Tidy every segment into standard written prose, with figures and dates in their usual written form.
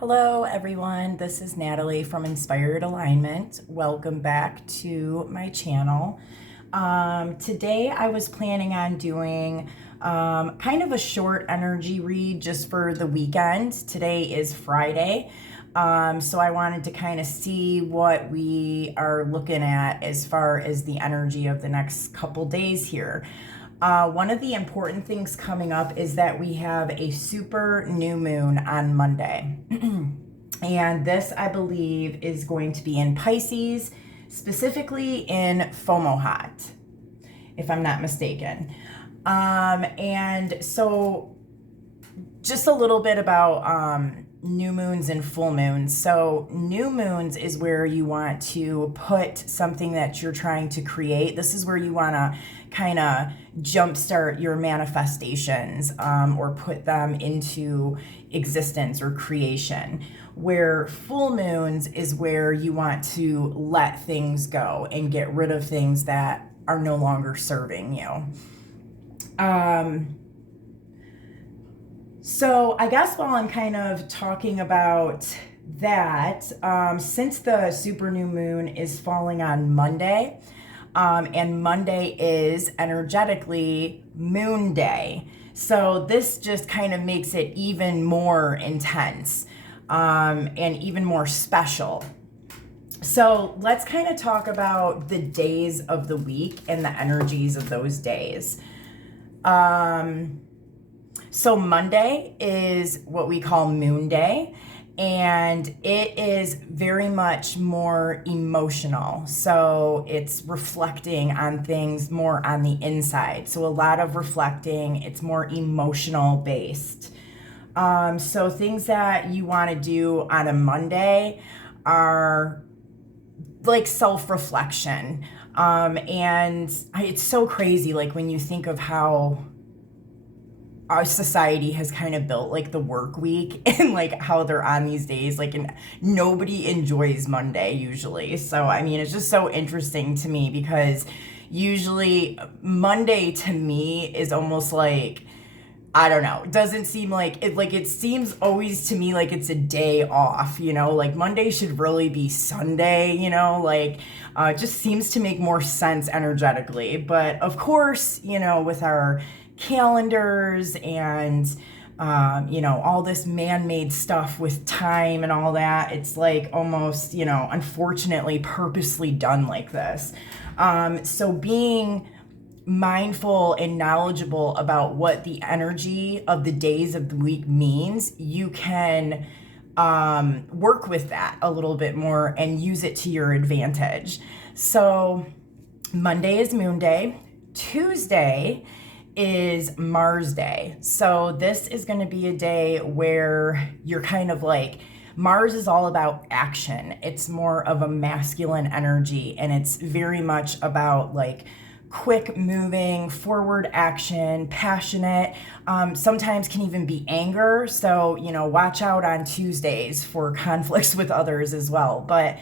Hello, everyone. This is Natalie from Inspired Alignment. Welcome back to my channel. Today, I was planning on doing kind of a short energy read just for the weekend. Today is Friday. So I wanted to kind of see what we are looking at as far as the energy of the next couple days here. One of the important things coming up is that we have a super new moon on Monday. And this, I believe, is going to be in Pisces, specifically in Fomalhaut, if I'm not mistaken. And so just a little bit about new moons and full moons. So new moons is where you want to put something that you're trying to create. This is where you want to kind of jumpstart your manifestations or put them into existence or creation. Where full moons is where you want to let things go and get rid of things that are no longer serving you. So I guess while I'm kind of talking about that, since the super new moon is falling on Monday, and Monday is energetically Moon Day, so this just kind of makes it even more intense and even more special. So let's kind of talk about the days of the week and the energies of those days. So Monday is what we call Moon Day, and it is very much more emotional. So it's reflecting on things more on the inside. So a lot of reflecting, it's more emotional based. So things that you want to do on a Monday are like self-reflection. And it's so crazy, like when you think of how our society has kind of built like the work week and like how they're on these days, like, and nobody enjoys Monday usually. So I mean, it's just so interesting to me because usually Monday to me is almost like, I don't know, it doesn't seem like it, like it seems always to me like it's a day off, like Monday should really be Sunday, like it just seems to make more sense energetically. But of course, with our calendars and all this man-made stuff with time and all that, it's like almost, unfortunately purposely done like this. So being mindful and knowledgeable about what the energy of the days of the week means, you can work with that a little bit more and use it to your advantage. So Monday is Moon Day. Tuesday is Mars Day. So this is going to be a day where you're kind of like, Mars is all about action. It's more of a masculine energy, and it's very much about like quick moving, forward action, passionate, sometimes can even be anger. So, watch out on Tuesdays for conflicts with others as well. But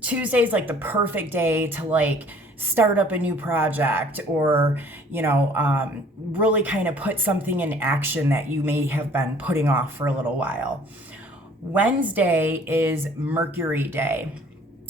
Tuesday's like the perfect day to like start up a new project or, really kind of put something in action that you may have been putting off for a little while. Wednesday is Mercury Day,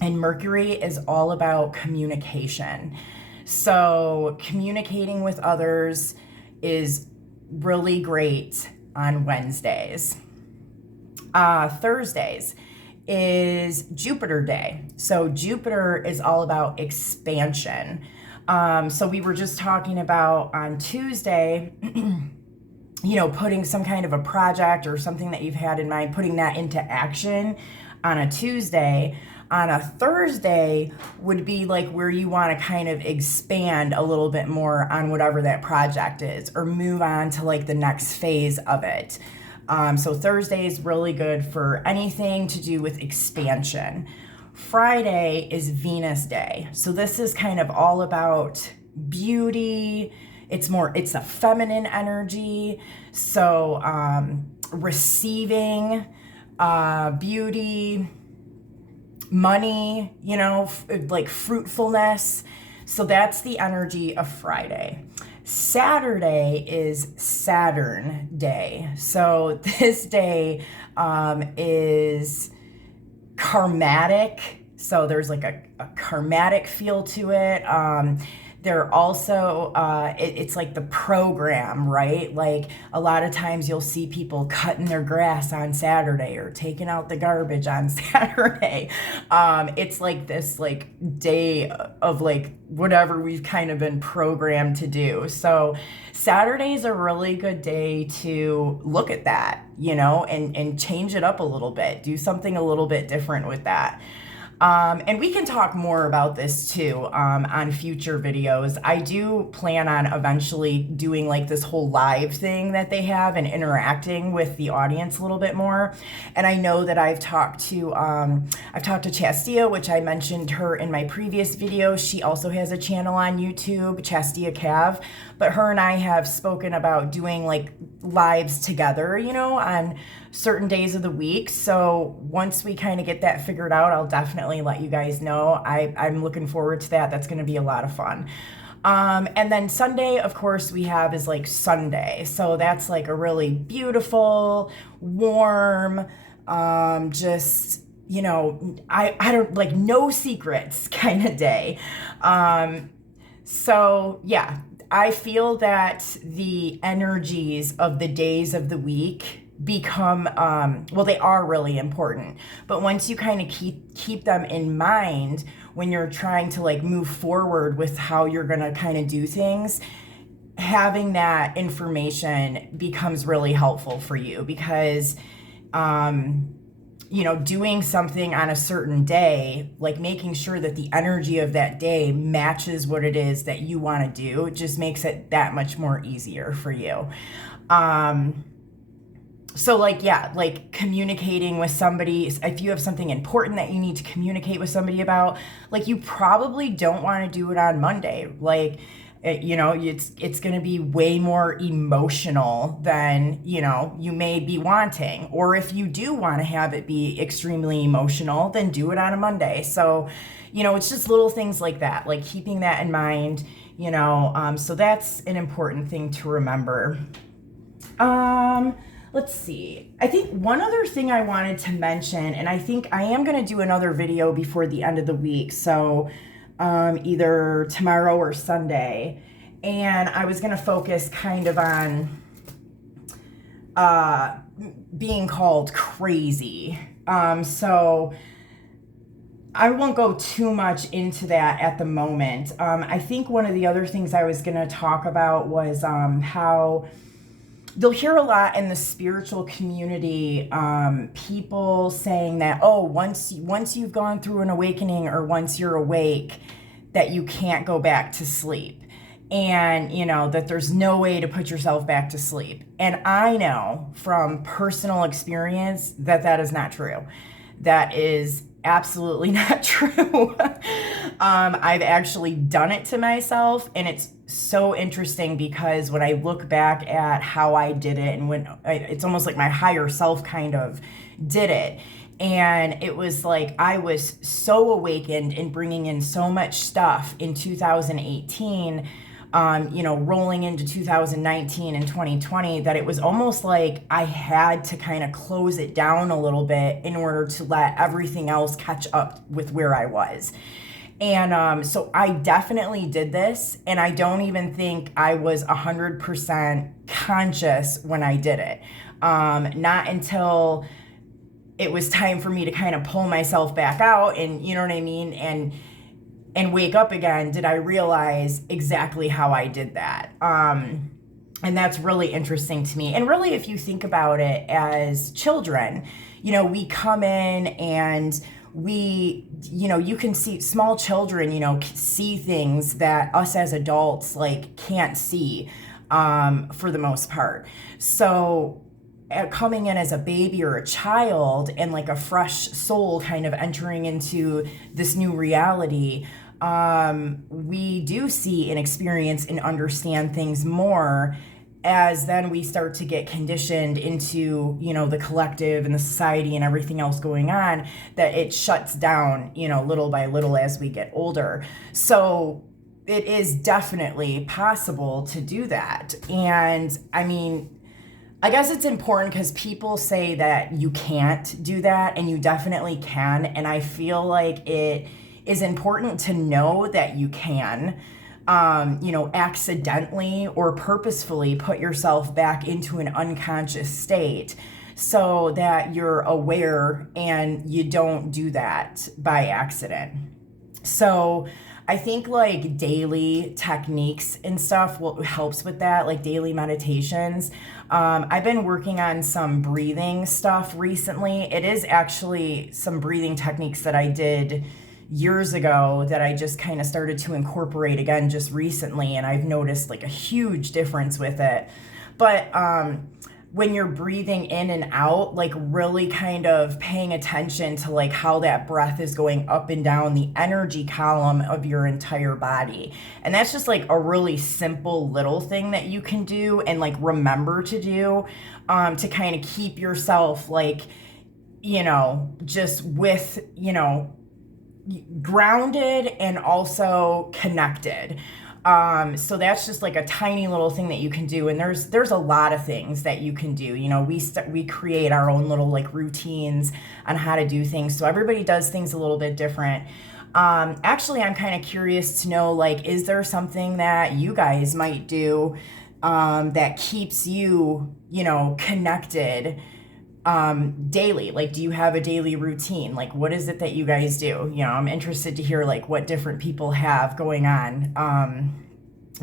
and Mercury is all about communication. So communicating with others is really great on Wednesdays. Thursdays is Jupiter Day. So Jupiter is all about expansion. So we were just talking about on Tuesday, putting some kind of a project or something that you've had in mind, putting that into action on a Tuesday. On a Thursday would be like where you want to kind of expand a little bit more on whatever that project is or move on to like the next phase of it. So Thursday is really good for anything to do with expansion. Friday is Venus Day. So this is kind of all about beauty. It's a feminine energy. So receiving beauty, money, like fruitfulness. So that's the energy of Friday. Saturday is Saturn Day. So this day is karmatic. So there's like a karmatic feel to it. They're also, it's like the program, right? Like a lot of times you'll see people cutting their grass on Saturday or taking out the garbage on Saturday. It's like this like day of like whatever we've kind of been programmed to do. So Saturday is a really good day to look at that, and change it up a little bit, do something a little bit different with that. And we can talk more about this too on future videos. I do plan on eventually doing like this whole live thing that they have and interacting with the audience a little bit more. And I know that I've talked to Chastia, which I mentioned her in my previous video. She also has a channel on YouTube, Chastia Cav. But her and I have spoken about doing like lives together, on certain days of the week. So once we kind of get that figured out, I'll definitely let you guys know. I'm looking forward to that. That's going to be a lot of fun. And then Sunday, of course, we have is like Sunday. So that's like a really beautiful, warm, just, I don't like no secrets kind of day. So yeah, I feel that the energies of the days of the week become they are really important, but once you kind of keep them in mind when you're trying to like move forward with how you're going to kind of do things, having that information becomes really helpful for you because doing something on a certain day, like making sure that the energy of that day matches what it is that you want to do, it just makes it that much more easier for you. So like communicating with somebody, if you have something important that you need to communicate with somebody about, like you probably don't want to do it on Monday. Like, it's going to be way more emotional than, you may be wanting. Or if you do want to have it be extremely emotional, then do it on a Monday. So, it's just little things like that, like keeping that in mind, so that's an important thing to remember. Let's see. I think one other thing I wanted to mention, and I think I am going to do another video before the end of the week, so either tomorrow or Sunday, and I was going to focus kind of on being called crazy. So I won't go too much into that at the moment. I think one of the other things I was going to talk about was how you'll hear a lot in the spiritual community, people saying that, once you've gone through an awakening or once you're awake, that you can't go back to sleep. And, that there's no way to put yourself back to sleep. And I know from personal experience that is not true. That is absolutely not true. I've actually done it to myself, and it's so interesting because when I look back at how I did it, and it's almost like my higher self kind of did it, and it was like I was so awakened and bringing in so much stuff in 2018, rolling into 2019 and 2020, that it was almost like I had to kind of close it down a little bit in order to let everything else catch up with where I was. And so I definitely did this, and I don't even think I was 100% conscious when I did it. Not until it was time for me to kind of pull myself back out and, you know what I mean, and wake up again, did I realize exactly how I did that. And that's really interesting to me. And really, if you think about it as children, we come in and we, you can see small children, see things that us as adults like can't see for the most part. So coming in as a baby or a child and like a fresh soul kind of entering into this new reality, we do see and experience and understand things more as then we start to get conditioned into, the collective and the society and everything else going on, that it shuts down, little by little as we get older. So it is definitely possible to do that. And I mean, I guess it's important because people say that you can't do that, and you definitely can. And I feel like it is important to know that you can, accidentally or purposefully put yourself back into an unconscious state so that you're aware and you don't do that by accident. So I think like daily techniques and stuff helps with that, like daily meditations. I've been working on some breathing stuff recently. It is actually some breathing techniques that I did years ago that I just kind of started to incorporate again just recently, and I've noticed like a huge difference with it. But when you're breathing in and out, like really kind of paying attention to like how that breath is going up and down the energy column of your entire body. And that's just like a really simple little thing that you can do and like remember to do, to kind of keep yourself like, just with, grounded and also connected. So that's just like a tiny little thing that you can do. And there's a lot of things that you can do. We create our own little like routines on how to do things. So everybody does things a little bit different. Actually, I'm kind of curious to know, like, is there something that you guys might do, that keeps you, connected, daily? Like, do you have a daily routine? Like, what is it that you guys do? I'm interested to hear like what different people have going on,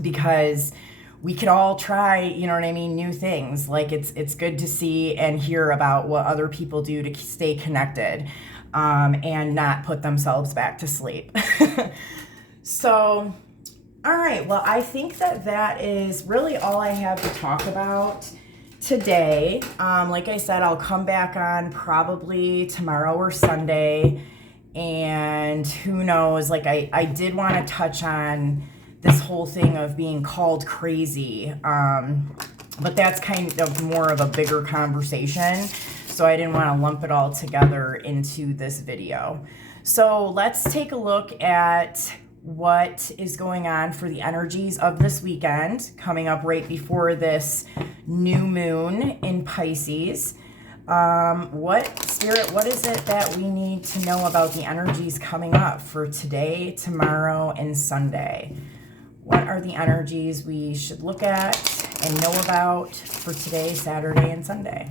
because we could all try, new things. Like it's good to see and hear about what other people do to stay connected, and not put themselves back to sleep. So, all right, well, I think that is really all I have to talk about today. Like I said, I'll come back on probably tomorrow or Sunday, and who knows, like I did want to touch on this whole thing of being called crazy, but that's kind of more of a bigger conversation, so I didn't want to lump it all together into this video. So let's take a look at what is going on for the energies of this weekend, coming up right before this new moon in Pisces. What is it that we need to know about the energies coming up for today, tomorrow, and Sunday? What are the energies we should look at and know about for today, Saturday, and Sunday?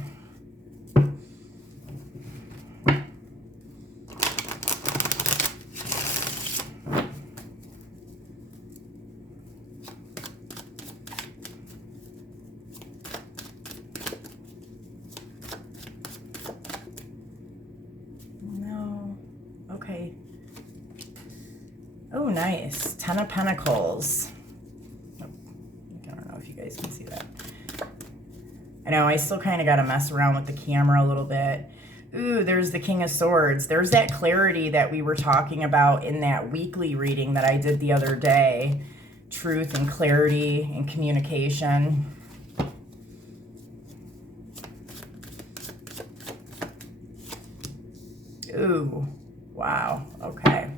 Okay. Oh, nice. Ten of Pentacles. Oh, I don't know if you guys can see that. I know, I still kind of got to mess around with the camera a little bit. Ooh, there's the King of Swords. There's that clarity that we were talking about in that weekly reading that I did the other day. Truth and clarity and communication. Ooh. Wow. Okay.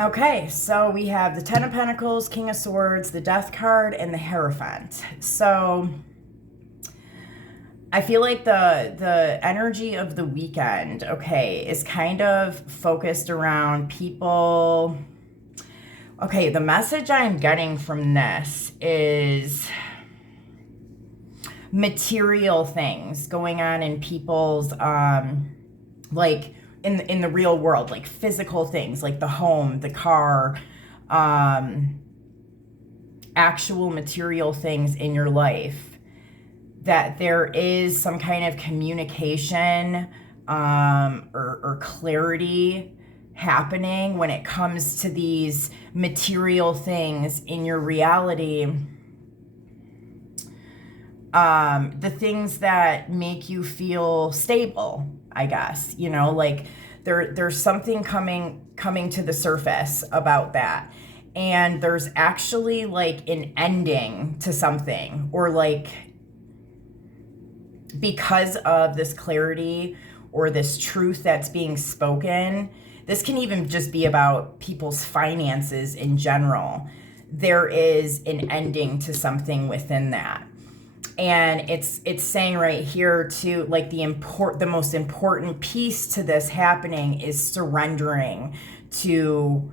Okay, so we have the Ten of Pentacles, King of Swords, the Death card, and the Hierophant. So I feel like the energy of the weekend, okay, is kind of focused around people. Okay, the message I'm getting from this is material things going on in people's, like in the real world, like physical things, like the home, the car, actual material things in your life, that there is some kind of communication, or clarity happening when it comes to these material things in your reality. The things that make you feel stable, I guess, like there's something coming to the surface about that. And there's actually like an ending to something, or like because of this clarity or this truth that's being spoken, this can even just be about people's finances in general. There is an ending to something within that. And it's saying right here too, like the most important piece to this happening is surrendering to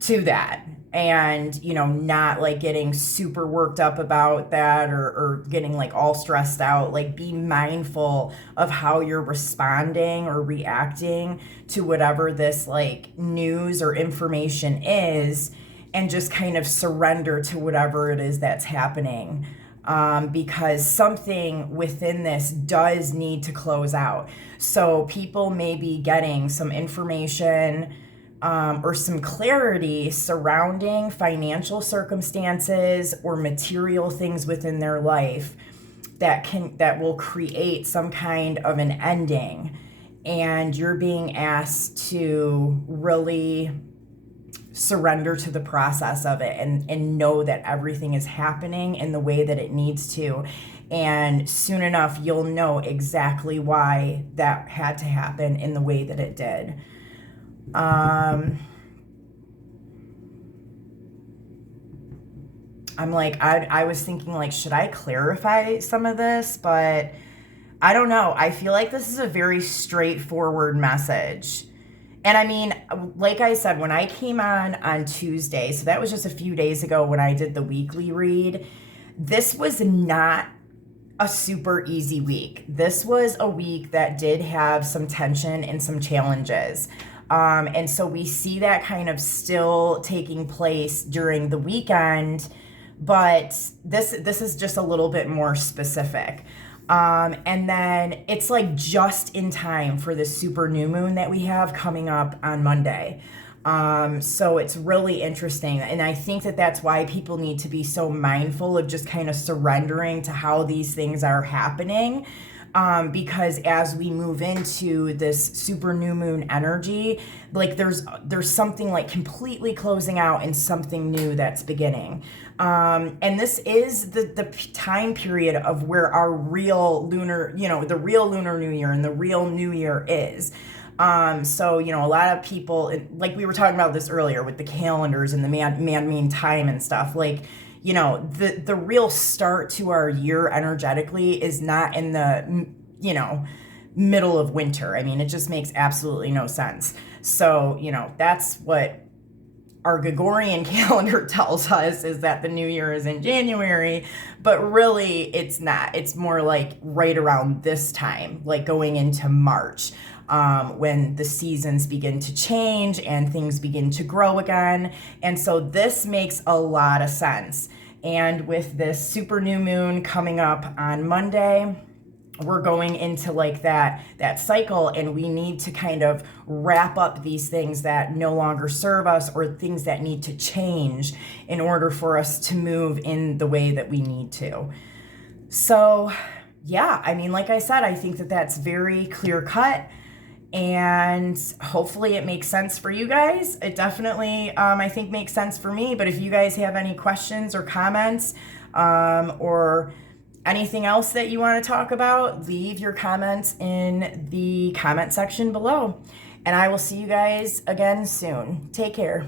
that, and not like getting super worked up about that, or getting like all stressed out. Like, be mindful of how you're responding or reacting to whatever this like news or information is, and just kind of surrender to whatever it is that's happening. Because something within this does need to close out. So people may be getting some information, or some clarity surrounding financial circumstances or material things within their life that will create some kind of an ending. And you're being asked to really surrender to the process of it, and know that everything is happening in the way that it needs to. And soon enough, you'll know exactly why that had to happen in the way that it did. I'm like, I was thinking, like, should I clarify some of this? But I don't know. I feel like this is a very straightforward message. And I mean, like I said, when I came on Tuesday, so that was just a few days ago when I did the weekly read, this was not a super easy week. This was a week that did have some tension and some challenges. And so we see that kind of still taking place during the weekend, but this is just a little bit more specific. And then it's like just in time for the super new moon that we have coming up on Monday. So it's really interesting. And I think that that's why people need to be so mindful of just kind of surrendering to how these things are happening. Because as we move into this super new moon energy, like there's something like completely closing out and something new that's beginning. And this is the time period of where our real lunar, the real Lunar New Year and the real New Year is. So, a lot of people, like we were talking about this earlier with the calendars and the man-mean time and stuff, like, the real start to our year energetically is not in the, middle of winter. I mean, it just makes absolutely no sense. So, that's what our Gregorian calendar tells us, is that the new year is in January, but really it's not. It's more like right around this time, like going into March, when the seasons begin to change and things begin to grow again. And so this makes a lot of sense. And with this super new moon coming up on Monday, we're going into like that cycle, and we need to kind of wrap up these things that no longer serve us, or things that need to change in order for us to move in the way that we need to. So yeah, I mean, like I said, I think that that's very clear cut, and hopefully it makes sense for you guys. It definitely, I think, makes sense for me. But if you guys have any questions or comments, or anything else that you want to talk about, leave your comments in the comment section below. And I will see you guys again soon. Take care.